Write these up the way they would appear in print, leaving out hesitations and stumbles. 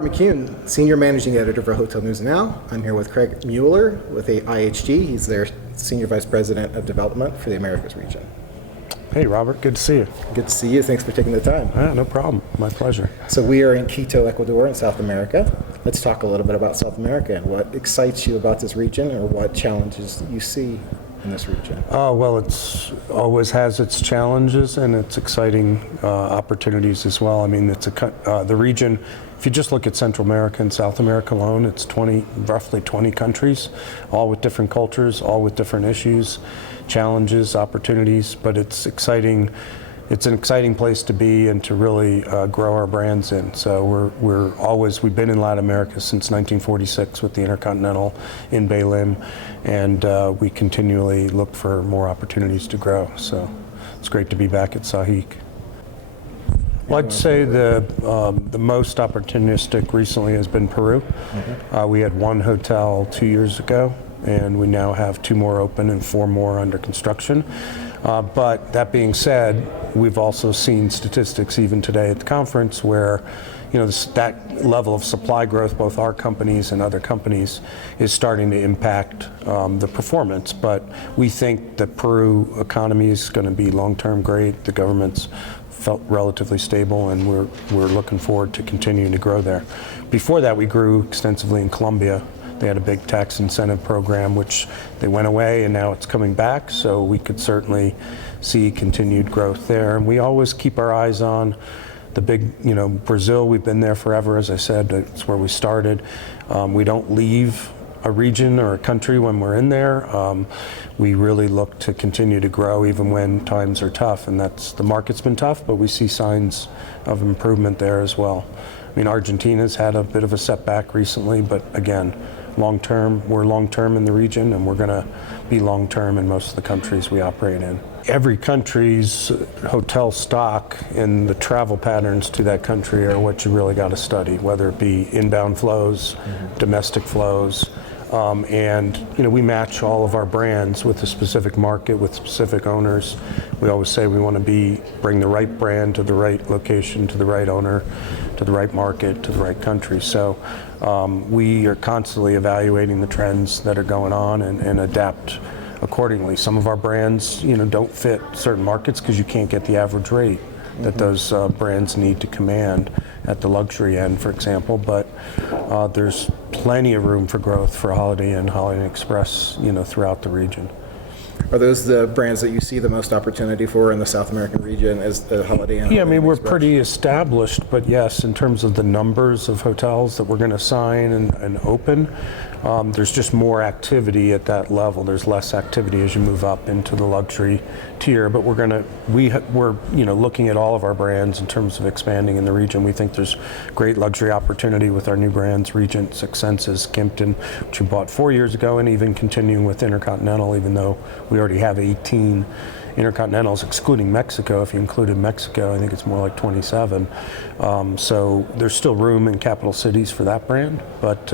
Robert McCune, Senior Managing Editor for Hotel News Now. I'm here with Craig Mueller with IHG. He's their Senior Vice President of Development for the Americas region. Hey, Robert. Good to see you. Good to see you. Thanks for taking the time. No problem. My pleasure. So we are in Quito, Ecuador in South America. Let's talk a little bit about South America and what excites you about this region or what challenges you see in this region. Well, it's always has its challenges and its exciting opportunities as well. I mean, it's the region. If you just look at Central America and South America alone, it's roughly 20 countries, all with different cultures, all with different issues, challenges, opportunities. But it's exciting. It's an exciting place to be and to really grow our brands in. So we've been in Latin America since 1946 with the InterContinental in Belém, and we continually look for more opportunities to grow. So it's great to be back at SAHIC. Well, I'd say the most opportunistic recently has been Peru. Mm-hmm. We had one hotel 2 years ago, and we now have 2 more open and 4 more under construction. But that being said, we've also seen statistics even today at the conference where, that level of supply growth, both our companies and other companies, is starting to impact the performance. But we think the Peru economy is going to be long-term great. The government's felt relatively stable, and we're looking forward to continuing to grow there. Before that, we grew extensively in Colombia. They had a big tax incentive program, which they went away, and now it's coming back. So we could certainly see continued growth there. And we always keep our eyes on the big, Brazil. We've been there forever, as I said. That's where we started. We don't leave a region or a country when we're in there. We really look to continue to grow even when times are tough. And the market's been tough, but we see signs of improvement there as well. I mean, Argentina's had a bit of a setback recently, but again, long-term, we're long-term in the region, and we're going to be long-term in most of the countries we operate in. Every country's hotel stock and the travel patterns to that country are what you really got to study, whether it be inbound flows, domestic flows, and we match all of our brands with a specific market, with specific owners. We always say we want to bring the right brand to the right location, to the right owner, to the right market, to the right country. So we are constantly evaluating the trends that are going on and adapt accordingly. Some of our brands, don't fit certain markets because you can't get the average rate that those brands need to command at the luxury end, for example. But there's plenty of room for growth for Holiday Inn, Holiday Inn Express, throughout the region. Are those the brands that you see the most opportunity for in the South American region as the Holiday Inn? Yeah, I mean, we're pretty established, but yes, in terms of the numbers of hotels that we're going to sign and open, there's just more activity at that level. There's less activity as you move up into the luxury tier, but we're looking at all of our brands in terms of expanding in the region. We think there's great luxury opportunity with our new brands, Regent, Six Senses, Kimpton, which we bought 4 years ago, and even continuing with InterContinental, even though we already have 18 InterContinentals, excluding Mexico. If you included Mexico, I think it's more like 27. So there's still room in capital cities for that brand, but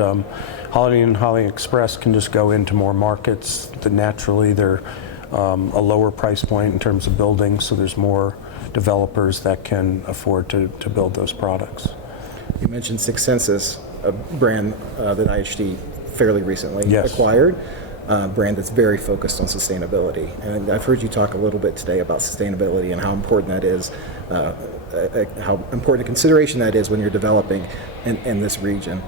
Holiday Inn and Holiday Inn Express can just go into more markets that naturally they're a lower price point in terms of buildings, so there's more developers that can afford to build those products. You mentioned Six Senses, a brand that IHG fairly recently acquired. Brand that's very focused on sustainability. And I've heard you talk a little bit today about sustainability and how important that is, how important a consideration that is when you're developing in this region.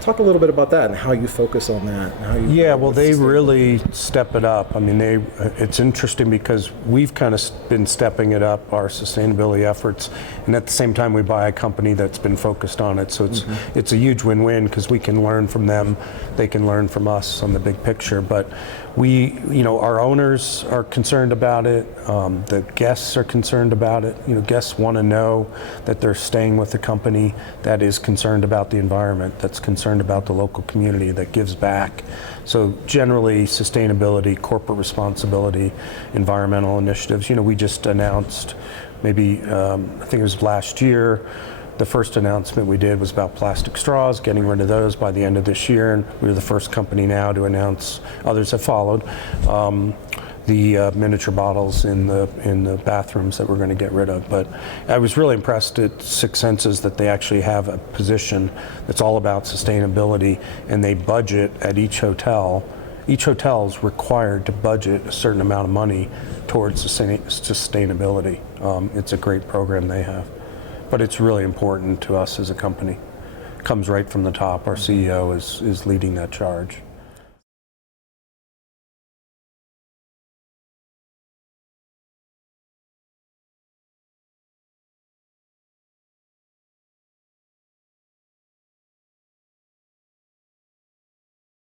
Talk a little bit about that and how you focus on that. And how you they really step it up. I mean, it's interesting because we've kind of been stepping it up, our sustainability efforts, and at the same time we buy a company that's been focused on it. So it's a huge win-win because we can learn from them, they can learn from us on the big picture. But our owners are concerned about it. The guests are concerned about it. Guests want to know that they're staying with a company that is concerned about the environment, that's concerned about the local community, that gives back. So generally, sustainability, corporate responsibility, environmental initiatives. We just announced, I think it was last year, the first announcement we did was about plastic straws, getting rid of those by the end of this year, and we were the first company now to announce, others have followed, the miniature bottles in the bathrooms that we're going to get rid of. But I was really impressed at Six Senses that they actually have a position that's all about sustainability, and they budget at each hotel. Each hotel is required to budget a certain amount of money towards sustainability. It's a great program they have, but it's really important to us as a company. It comes right from the top. Our CEO is leading that charge.